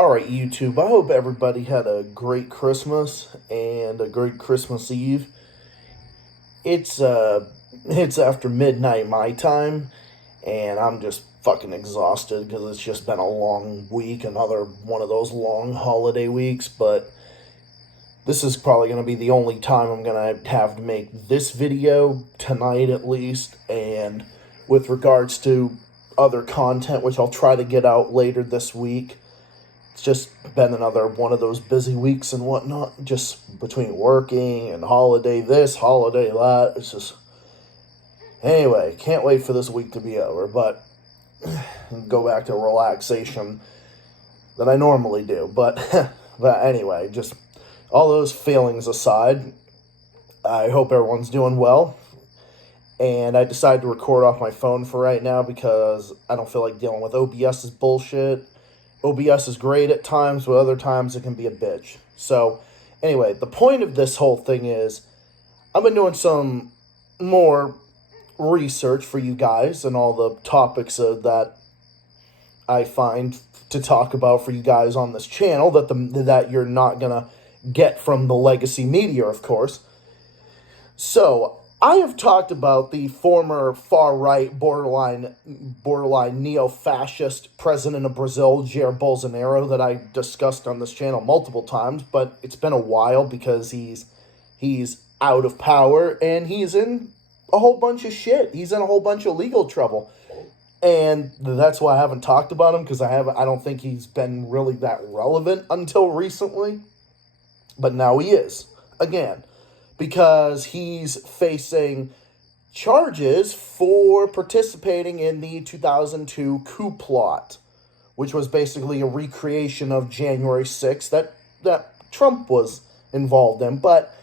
Alright, YouTube, I hope everybody had a great Christmas and a great Christmas Eve. It's, uh, it's after midnight my time, and I'm just fucking exhausted because it's just been a long week, another one of those long holiday weeks, but this is probably going to be the only time I'm going to have to make this video, tonight at least, and with regards to other content, which I'll try to get out later this week. It's just been another one of those busy weeks and whatnot, just between working and holiday this, holiday that. It's just, anyway, can't wait for this week to be over, but go back to relaxation that I normally do. But anyway, just all those feelings aside, I hope everyone's doing well. And I decided to record off my phone for right now because I don't feel like dealing with OBS's bullshit. OBS is great at times, but other times it can be a bitch. So, anyway, the point of this whole thing is I've been doing some more research for you guys and all the topics that I find to talk about for you guys on this channel that you're not gonna get from the legacy media, of course. So, I have talked about the former far-right, borderline neo-fascist president of Brazil, Jair Bolsonaro, that I discussed on this channel multiple times, but it's been a while because he's out of power, and he's in a whole bunch of shit. He's in a whole bunch of legal trouble. And that's why I haven't talked about him, because I don't think he's been really that relevant until recently. But now he is, again, because he's facing charges for participating in the 2002 coup plot, which was basically a recreation of January 6th that Trump was involved in. But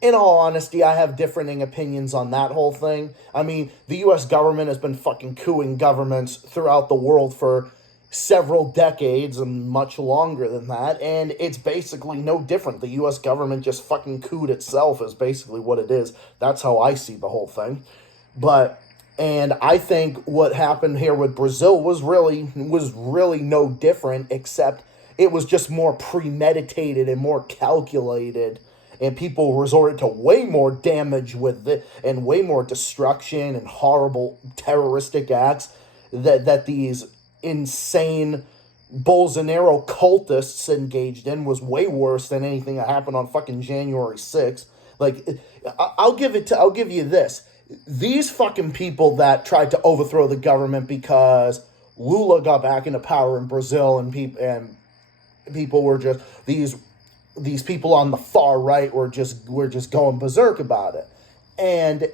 in all honesty, I have differing opinions on that whole thing. I mean, the U.S. government has been fucking cooing governments throughout the world for several decades and much longer than that, and it's basically no different. The U.S. government just fucking cooed itself is basically what it is. That's how I see the whole thing. And I think what happened here with Brazil was really no different, except it was just more premeditated and more calculated, and people resorted to way more damage with it, and way more destruction and horrible terroristic acts that these insane Bolsonaro cultists engaged in was way worse than anything that happened on fucking January 6th. Like, I'll give you this. These fucking people that tried to overthrow the government because Lula got back into power in Brazil, and people were just these people on the far right were just going berserk about it. And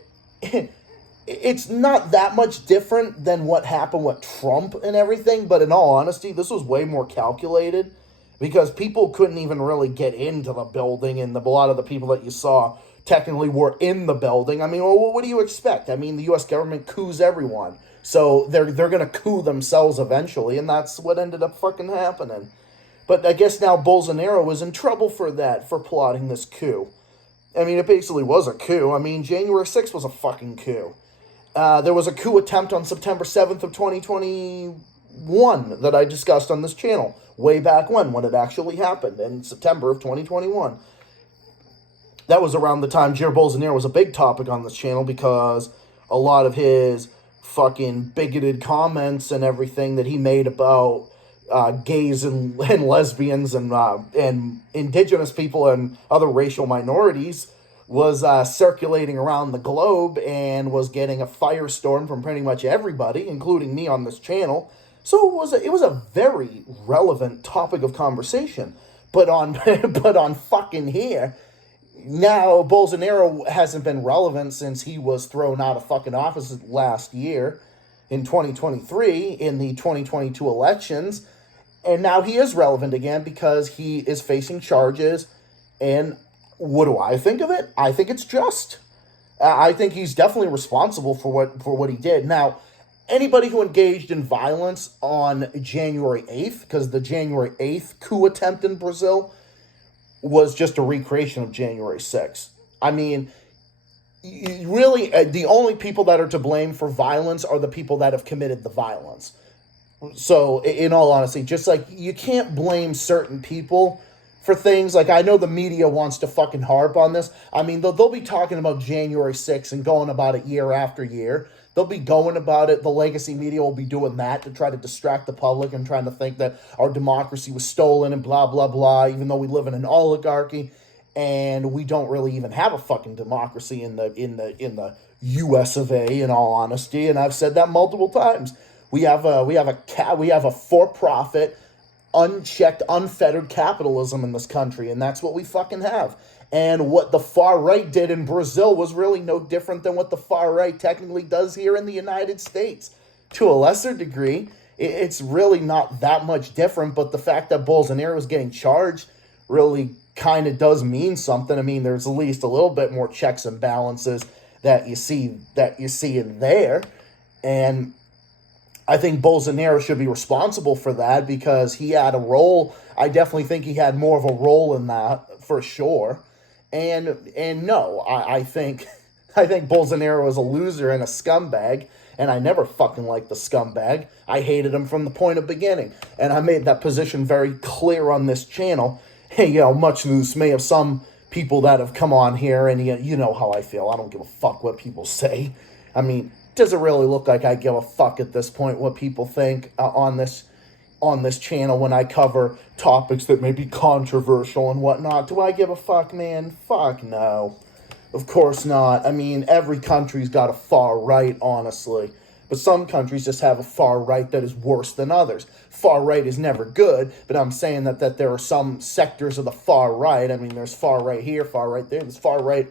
it's not that much different than what happened with Trump and everything, but in all honesty, this was way more calculated because people couldn't even really get into the building, and a lot of the people that you saw technically were in the building. I mean, well, what do you expect? I mean, the U.S. government coups everyone, so they're going to coup themselves eventually, and that's what ended up fucking happening. But I guess now Bolsonaro was in trouble for that, for plotting this coup. I mean, it basically was a coup. I mean, January 6th was a fucking coup. There was a coup attempt on September 7th of 2021 that I discussed on this channel way back when it actually happened, in September of 2021. That was around the time Jair Bolsonaro was a big topic on this channel because a lot of his fucking bigoted comments and everything that he made about gays and lesbians and indigenous people and other racial minorities was circulating around the globe and was getting a firestorm from pretty much everybody, including me on this channel. So it was a very relevant topic of conversation. But on fucking here, now Bolsonaro hasn't been relevant since he was thrown out of fucking office last year in 2023 in the 2022 elections. And now he is relevant again because he is facing charges. And what do I think of it? I think it's just. I think he's definitely responsible for what he did. Now, anybody who engaged in violence on January 8th, because the January 8th coup attempt in Brazil was just a recreation of January 6th. I mean, really, the only people that are to blame for violence are the people that have committed the violence. So, in all honesty, just like you can't blame certain people for things. Like, I know the media wants to fucking harp on this. I mean, they'll be talking about January 6th and going about it year after year. They'll be going about it. The legacy media will be doing that to try to distract the public and trying to think that our democracy was stolen and blah, blah, blah, even though we live in an oligarchy and we don't really even have a fucking democracy in the US of A, in all honesty. And I've said that multiple times. We have a for-profit, unchecked, unfettered capitalism in this country, and that's what we fucking have. And what the far right did in Brazil was really no different than what the far right technically does here in the United States. To a lesser degree, it's really not that much different, but the fact that Bolsonaro is getting charged really kind of does mean something. I mean, there's at least a little bit more checks and balances that you see in there. And I think Bolsonaro should be responsible for that because he had a role. I definitely think he had more of a role in that, for sure. And no, I think Bolsonaro is a loser and a scumbag, and I never fucking liked the scumbag. I hated him from the point of beginning, and I made that position very clear on this channel. Hey, much to the dismay of some people that have come on here, and you know how I feel. I don't give a fuck what people say. I mean, does it really look like I give a fuck at this point what people think on this channel when I cover topics that may be controversial and whatnot? Do I give a fuck, man? Fuck no. Of course not. I mean, every country's got a far right, honestly. But some countries just have a far right that is worse than others. Far right is never good, but I'm saying that there are some sectors of the far right. I mean, there's far right here, far right there. There's far right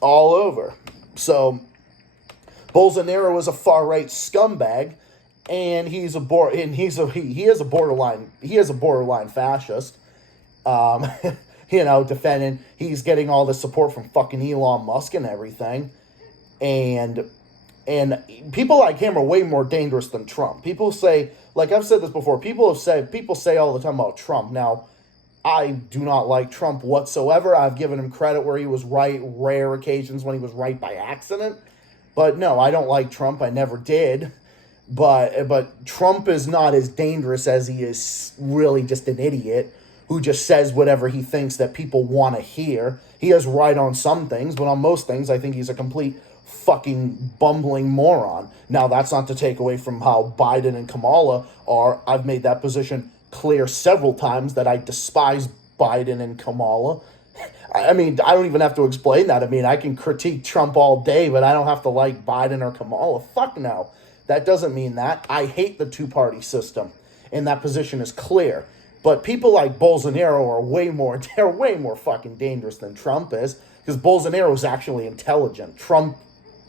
all over. So Bolsonaro is a far right scumbag, and he is a borderline fascist. Defending, he's getting all the support from fucking Elon Musk and everything, and people like him are way more dangerous than Trump. People say, like I've said this before, people say all the time about Trump. Now, I do not like Trump whatsoever. I've given him credit where he was right, rare occasions when he was right by accident. But no, I don't like Trump. I never did. But Trump is not as dangerous as he is really just an idiot who just says whatever he thinks that people want to hear. He is right on some things, but on most things, I think he's a complete fucking bumbling moron. Now, that's not to take away from how Biden and Kamala are. I've made that position clear several times that I despise Biden and Kamala. I mean, I don't even have to explain that. I mean, I can critique Trump all day, but I don't have to like Biden or Kamala. Fuck no. That doesn't mean that. I hate the two-party system, and that position is clear. But people like Bolsonaro are way more fucking dangerous than Trump is, because Bolsonaro is actually intelligent. Trump,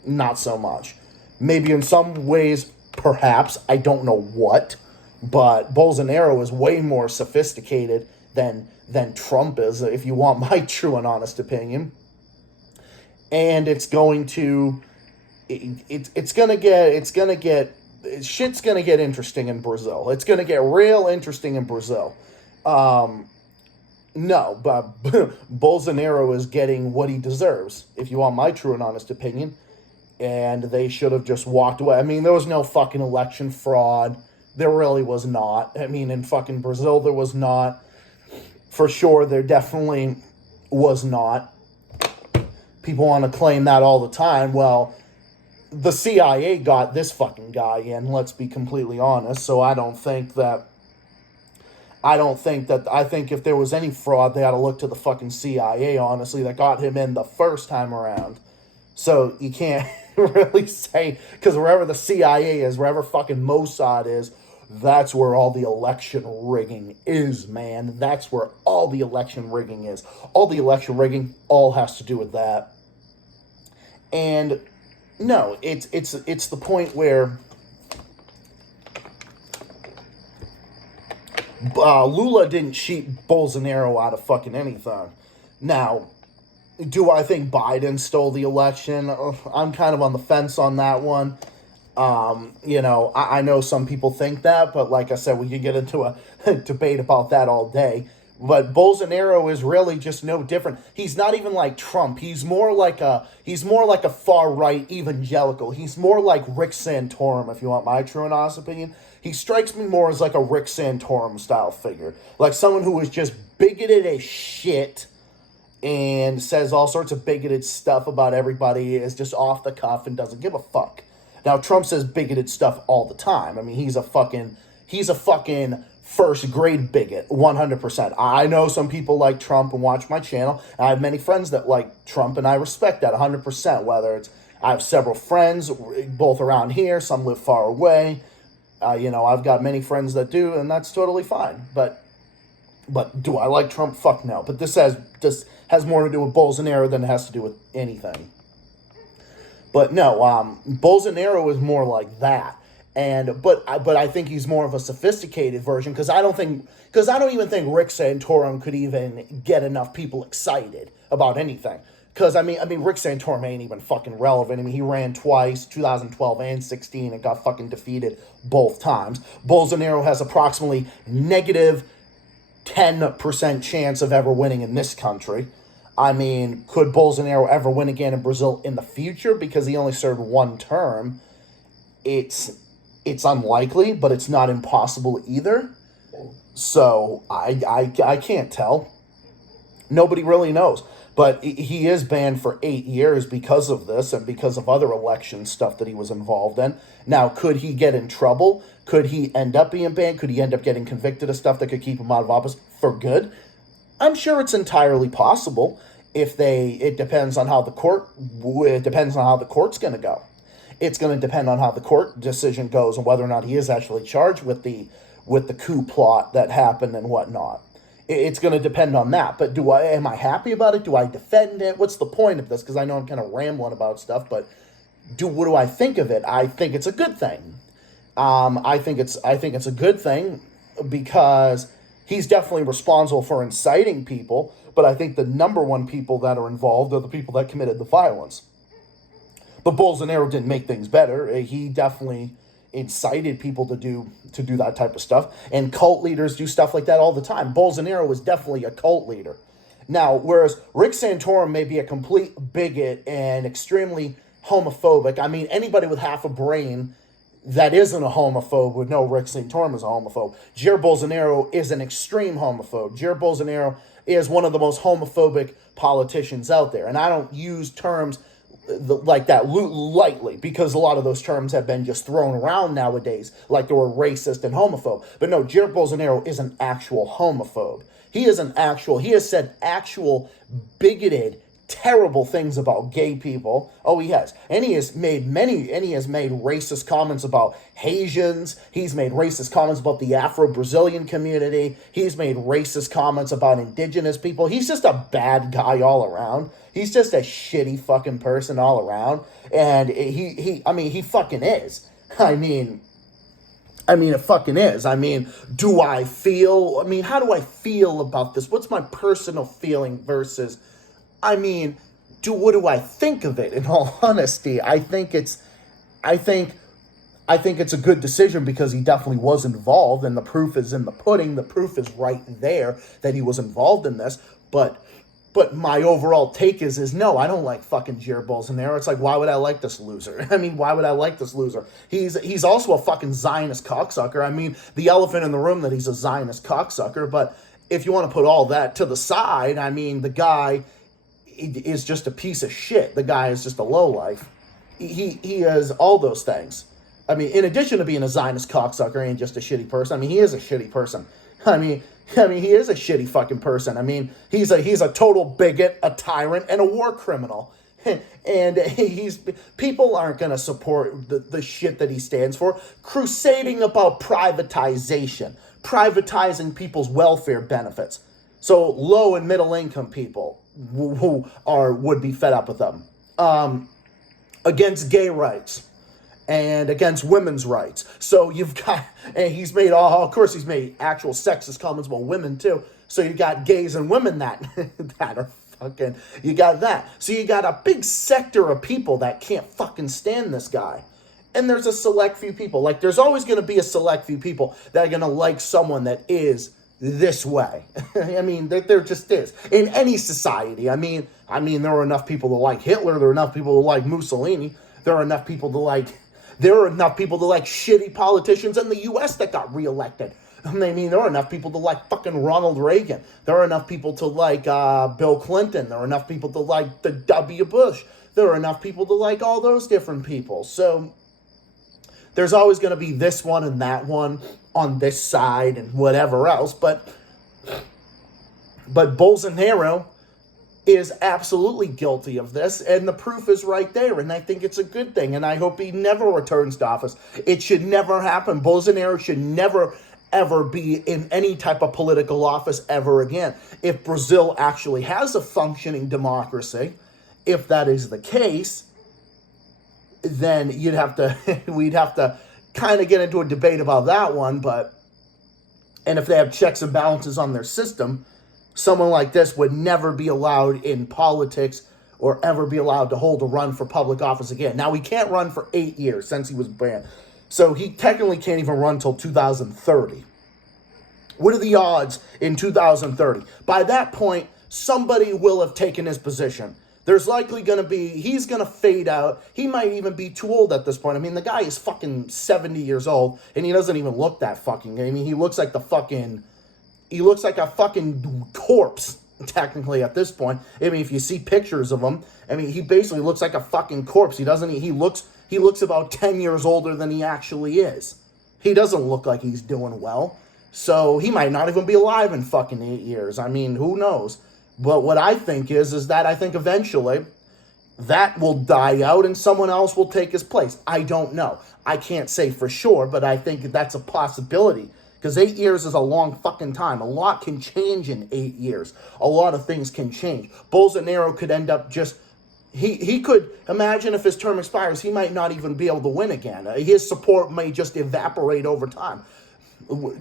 not so much. Maybe in some ways, perhaps, I don't know what, but Bolsonaro is way more sophisticated than Trump is, if you want my true and honest opinion. And shit's gonna get interesting in Brazil. It's gonna get real interesting in Brazil. No, but Bolsonaro is getting what he deserves, if you want my true and honest opinion. And they should have just walked away. I mean, there was no fucking election fraud. There really was not. I mean, in fucking Brazil, there was not. For sure, there definitely was not. People want to claim that all the time. Well, the CIA got this fucking guy in, let's be completely honest. So I think if there was any fraud, they ought to look to the fucking CIA, honestly, that got him in the first time around. So you can't really say, because wherever the CIA is, wherever fucking Mossad is, that's where all the election rigging is, man. That's where all the election rigging is. All the election rigging all has to do with that. And no, it's the point where Lula didn't cheat Bolsonaro out of fucking anything. Now, do I think Biden stole the election? I'm kind of on the fence on that one. I know some people think that, but like I said, we could get into a debate about that all day. But Bolsonaro is really just no different. He's not even like Trump. He's more like a far right evangelical. He's more like Rick Santorum, if you want my true and honest opinion. He strikes me more as like a Rick Santorum style figure. Like someone who is just bigoted as shit and says all sorts of bigoted stuff about everybody, is just off the cuff and doesn't give a fuck. Now, Trump says bigoted stuff all the time. I mean, he's a fucking first grade bigot, 100%. I know some people like Trump and watch my channel. I have many friends that like Trump, and I respect that 100%. Whether it's, I have several friends, both around here, some live far away. I've got many friends that do, and that's totally fine. But do I like Trump? Fuck no. But this has more to do with Bolsonaro than it has to do with anything. But no, Bolsonaro is more like that. But I think he's more of a sophisticated version, because I don't even think Rick Santorum could even get enough people excited about anything. Because I mean Rick Santorum ain't even fucking relevant. I mean, he ran twice, 2012 and 16, and got fucking defeated both times. Bolsonaro has approximately negative 10% chance of ever winning in this country. I mean, could Bolsonaro ever win again in Brazil in the future? Because he only served one term. It's unlikely, but it's not impossible either. So I can't tell. Nobody really knows. But he is banned for 8 years because of this and because of other election stuff that he was involved in. Now, could he get in trouble? Could he end up being banned? Could he end up getting convicted of stuff that could keep him out of office for good? I'm sure it's entirely possible. It depends on how the court's going to go. It's going to depend on how the court decision goes and whether or not he is actually charged with the coup plot that happened and whatnot. It's going to depend on that. But am I happy about it? Do I defend it? What's the point of this? Because I know I'm kind of rambling about stuff, but what do I think of it? I think it's a good thing. I think it's a good thing because he's definitely responsible for inciting people, but I think the number one people that are involved are the people that committed the violence. But Bolsonaro didn't make things better. He definitely incited people to do that type of stuff. And cult leaders do stuff like that all the time. Bolsonaro was definitely a cult leader. Now, whereas Rick Santorum may be a complete bigot and extremely homophobic, I mean, anybody with half a brain that isn't a homophobe would know Rick Santorum is a homophobe. Jair Bolsonaro is an extreme homophobe. Jair Bolsonaro is one of the most homophobic politicians out there. And I don't use terms like that lightly, because a lot of those terms have been just thrown around nowadays, like they were racist and homophobe. But no, Jair Bolsonaro is an actual homophobe. He has said actual bigoted, terrible things about gay people. Oh, he has. And he has made racist comments about Haitians. He's made racist comments about the Afro-Brazilian community. He's made racist comments about indigenous people. He's just a bad guy all around. He's just a shitty fucking person all around. And he fucking is. I mean, it fucking is. I mean, how do I feel about this? What's my personal feeling versus, what do I think of it? In all honesty, I think it's a good decision because he definitely was involved, and the proof is in the pudding. The proof is right there that he was involved in this. But my overall take is no, I don't like fucking Jair Bolsonaro. It's like, why would I like this loser? Why would I like this loser? He's also a fucking Zionist cocksucker. The elephant in the room that he's a Zionist cocksucker. But if you want to put all that to the side, the guy is just a piece of shit. The guy is just a lowlife. He is all those things. In addition to being a Zionist cocksucker and just a shitty person, he is a shitty person. He is a shitty fucking person. He's a total bigot, a tyrant, and a war criminal. And people aren't going to support the shit that he stands for. Crusading about privatization. Privatizing people's welfare benefits. So low and middle income people would be fed up with them. Against gay rights. And against women's rights. So you've got, and he's made actual sexist comments about women too. So you got gays and women that are fucking, you got that. So you got a big sector of people that can't fucking stand this guy. And there's a select few people, like there's always going to be a select few people that are going to like someone that is this way. There just is. In any society. There are enough people to like Hitler. There are enough people to like Mussolini. There are enough people to like There are enough people to like shitty politicians in the U.S. that got reelected. I mean, there are enough people to like fucking Ronald Reagan. There are enough people to like Bill Clinton. There are enough people to like the W. Bush. There are enough people to like all those different people. So there's always going to be this one and that one on this side and whatever else. But Bolsonaro is absolutely guilty of this, and the proof is right there, and I think it's a good thing, and I hope he never returns to office. It should never happen. Bolsonaro should never, ever be in any type of political office ever again. If Brazil actually has a functioning democracy, if that is the case, then we'd have to kind of get into a debate about that one, and if they have checks and balances on their system, someone like this would never be allowed in politics or ever be allowed to hold a run for public office again. Now, he can't run for 8 years since he was banned. So he technically can't even run until 2030. What are the odds in 2030? By that point, somebody will have taken his position. There's likely going to be, he's going to fade out. He might even be too old at this point. I mean, the guy is fucking 70 years old, and he doesn't even look that fucking, I mean, he looks like a fucking corpse, technically, at this point. I mean, if you see pictures of him, I mean, he basically looks like a fucking corpse. He looks about 10 years older than he actually is. He doesn't look like he's doing well. So he might not even be alive in fucking 8 years. I mean, who knows? But what I think is that I think eventually that will die out and someone else will take his place. I don't know. I can't say for sure, but I think that's a possibility. Because 8 years is a long fucking time. A lot can change in 8 years. A lot of things can change. Bolsonaro could end up just... He could... Imagine if his term expires, he might not even be able to win again. His support may just evaporate over time.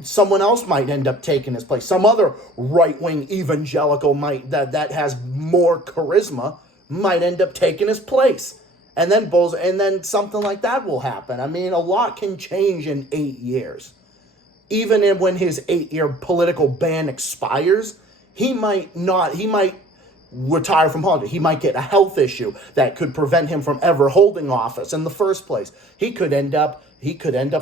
Someone else might end up taking his place. Some other right-wing evangelical that has more charisma might end up taking his place. And then something like that will happen. I mean, a lot can change in 8 years. Even when his 8-year political ban expires, he might retire from politics. He might get a health issue that could prevent him from ever holding office in the first place. He could end up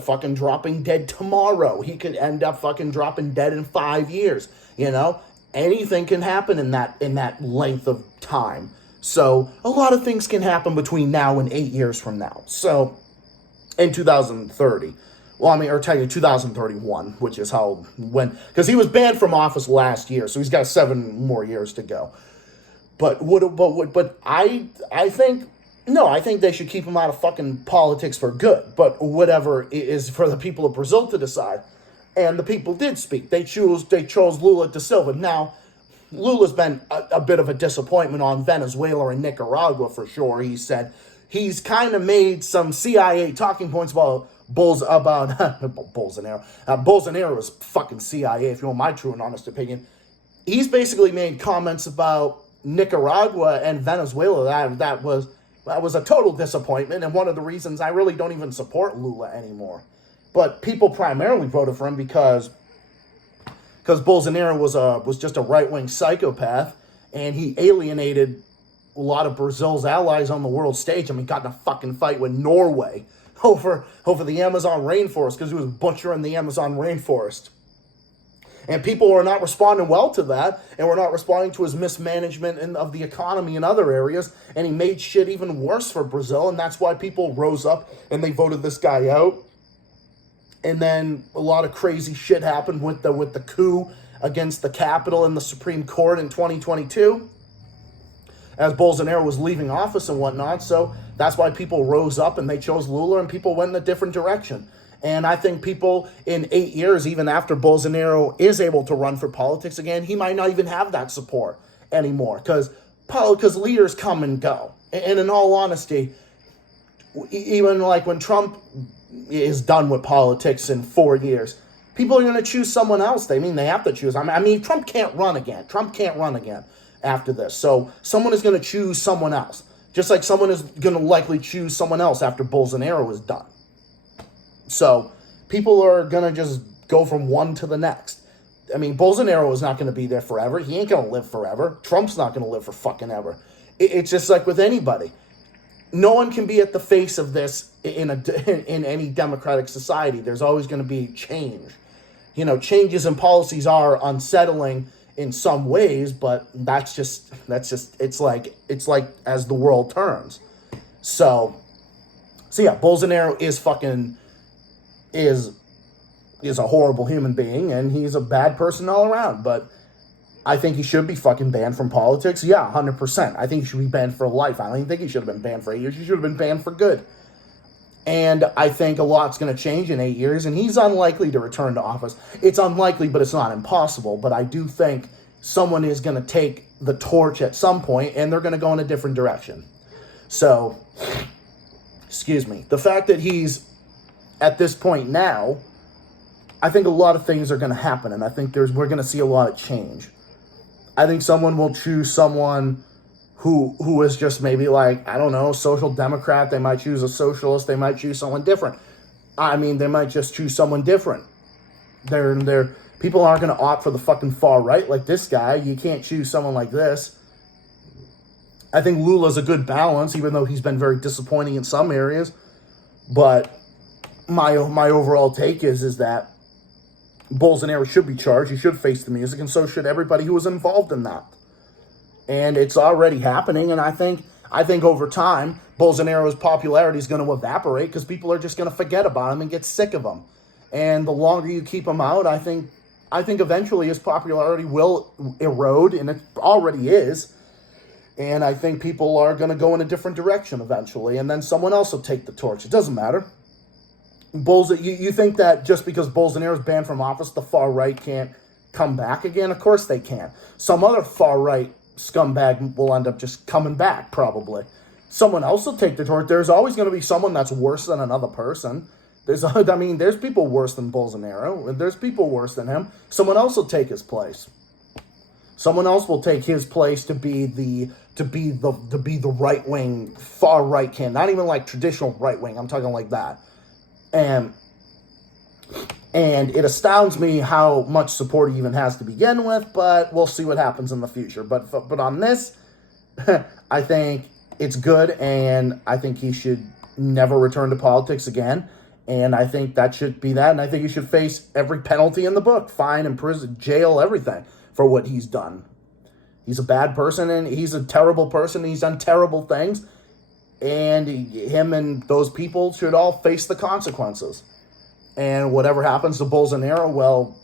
fucking dropping dead tomorrow. He could end up fucking dropping dead in 5 years. You know, anything can happen in that length of time. So a lot of things can happen between now and 8 years from now. So in 2030. Well, I mean, or tell you 2031, which is because he was banned from office last year, so he's got 7 more years to go. But I think they should keep him out of fucking politics for good. But whatever is for the people of Brazil to decide. And the people did speak. They chose Lula da Silva. Now, Lula's been a bit of a disappointment on Venezuela and Nicaragua for sure. He said he's kind of made some CIA talking points about Bolsonaro. Bolsonaro is fucking CIA, if you want my true and honest opinion. He's basically made comments about Nicaragua and Venezuela that was a total disappointment, and one of the reasons I really don't even support Lula anymore. But people primarily voted for him because Bolsonaro was just a right-wing psychopath, and he alienated a lot of Brazil's allies on the world stage. I mean, got in a fucking fight with Norway over the Amazon rainforest because he was butchering the Amazon rainforest. And people were not responding well to that, and were not responding to his mismanagement of the economy in other areas, and he made shit even worse for Brazil, and that's why people rose up and they voted this guy out. And then a lot of crazy shit happened with the coup against the Capitol and the Supreme Court in 2022. As Bolsonaro was leaving office and whatnot, so that's why people rose up and they chose Lula, and people went in a different direction. And I think people in 8 years, even after Bolsonaro is able to run for politics again, he might not even have that support anymore, because leaders come and go. And in all honesty, even like when Trump is done with politics in 4 years, people are going to choose someone else. They have to choose. I mean, Trump can't run again. After this. So someone is going to choose someone else. Just like someone is going to likely choose someone else after Bolsonaro is done. So people are going to just go from one to the next. I mean, Bolsonaro is not going to be there forever. He ain't going to live forever. Trump's not going to live for fucking ever. It's just like with anybody. no one can be at the face of this in any democratic society. There's always going to be change. Changes in policies are unsettling in some ways, but that's just it's like as the world turns. So yeah, Bolsonaro is a horrible human being, and he's a bad person all around, but I think he should be fucking banned from politics. Yeah, 100%. I think he should be banned for life. I don't even think he should have been banned for 8 years. He should have been banned for good. And I think a lot's going to change in 8 years, and he's unlikely to return to office. It's unlikely, but it's not impossible. But I do think someone is going to take the torch at some point, and they're going to go in a different direction. So, excuse me. The fact that he's at this point now, I think a lot of things are going to happen, and I think we're going to see a lot of change. I think someone will choose someone who is just maybe like, I don't know, social democrat. They might choose a socialist. They might choose someone different. I mean, they might just choose someone different. People aren't going to opt for the fucking far right like this guy. You can't choose someone like this. I think Lula's a good balance, even though he's been very disappointing in some areas. But my overall take is that Bolsonaro should be charged. He should face the music, and so should everybody who was involved in that. And it's already happening, and I think over time, Bolsonaro's popularity is going to evaporate because people are just going to forget about him and get sick of him. And the longer you keep him out, I think eventually his popularity will erode, and it already is. And I think people are going to go in a different direction eventually, and then someone else will take the torch. It doesn't matter. You think that just because Bolsonaro is banned from office, the far right can't come back again? Of course they can. Some other far right scumbag will end up just coming back, probably. Someone else will take the torch. There's always going to be someone that's worse than another person. There's people worse than Bolsonaro. There's people worse than him. Someone else will take his place. Someone else will take his place to be the right wing, far right candidate. Not even like traditional right wing. I'm talking like that. And it astounds me how much support he even has to begin with, but we'll see what happens in the future. But on this, I think it's good, and I think he should never return to politics again. And I think that should be that. And I think he should face every penalty in the book, fine, imprisonment, jail, everything for what he's done. He's a bad person, and he's a terrible person. He's done terrible things. And him and those people should all face the consequences. And whatever happens to Bolsonaro, well,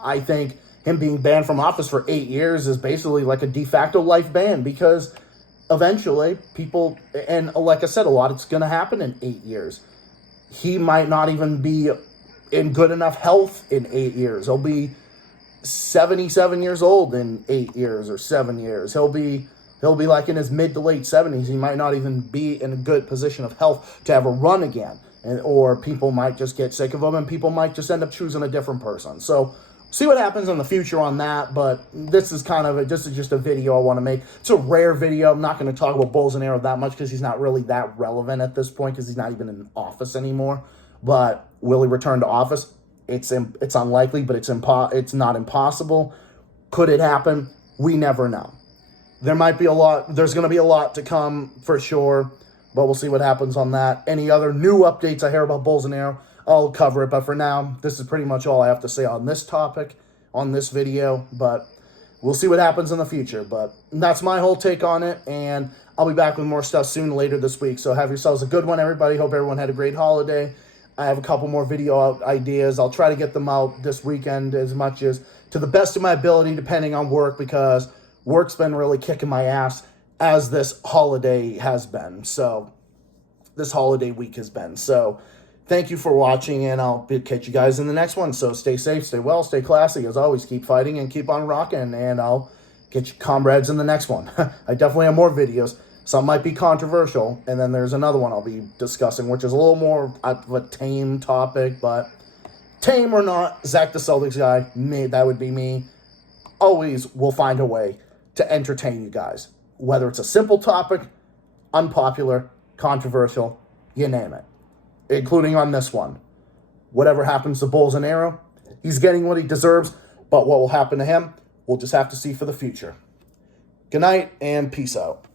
I think him being banned from office for 8 years is basically like a de facto life ban, because eventually people, and like I said, a lot is going to happen in 8 years. He might not even be in good enough health in 8 years. He'll be 77 years old in 8 years or 7 years. He'll be like in his mid to late 70s. He might not even be in a good position of health to have a run again. Or people might just get sick of him, and people might just end up choosing a different person. So see what happens in the future on that. But this is just a video I want to make. It's a rare video. I'm not going to talk about Bolsonaro that much because he's not really that relevant at this point, because he's not even in office anymore. But will he return to office? It's unlikely, but it's not impossible. Could it happen? We never know. There's going to be a lot to come for sure, but we'll see what happens on that. Any other new updates I hear about Bolsonaro, I'll cover it. But for now, this is pretty much all I have to say on this topic, on this video. But we'll see what happens in the future. But that's my whole take on it, and I'll be back with more stuff soon later this week. So have yourselves a good one, everybody. Hope everyone had a great holiday. I have a couple more video ideas. I'll try to get them out this weekend as much as to the best of my ability, depending on work, because work's been really kicking my ass as this holiday has been. So this holiday week has been. So thank you for watching, and I'll catch you guys in the next one. So stay safe, stay well, stay classy. As always, keep fighting and keep on rocking, and I'll get you comrades in the next one. I definitely have more videos. Some might be controversial, and then there's another one I'll be discussing, which is a little more of a tame topic, but tame or not, Zach the Celtics guy, that would be me, always will find a way to entertain you guys. Whether it's a simple topic, unpopular, controversial, you name it. Including on this one. Whatever happens to Bolsonaro, he's getting what he deserves, but what will happen to him, we'll just have to see for the future. Good night, and peace out.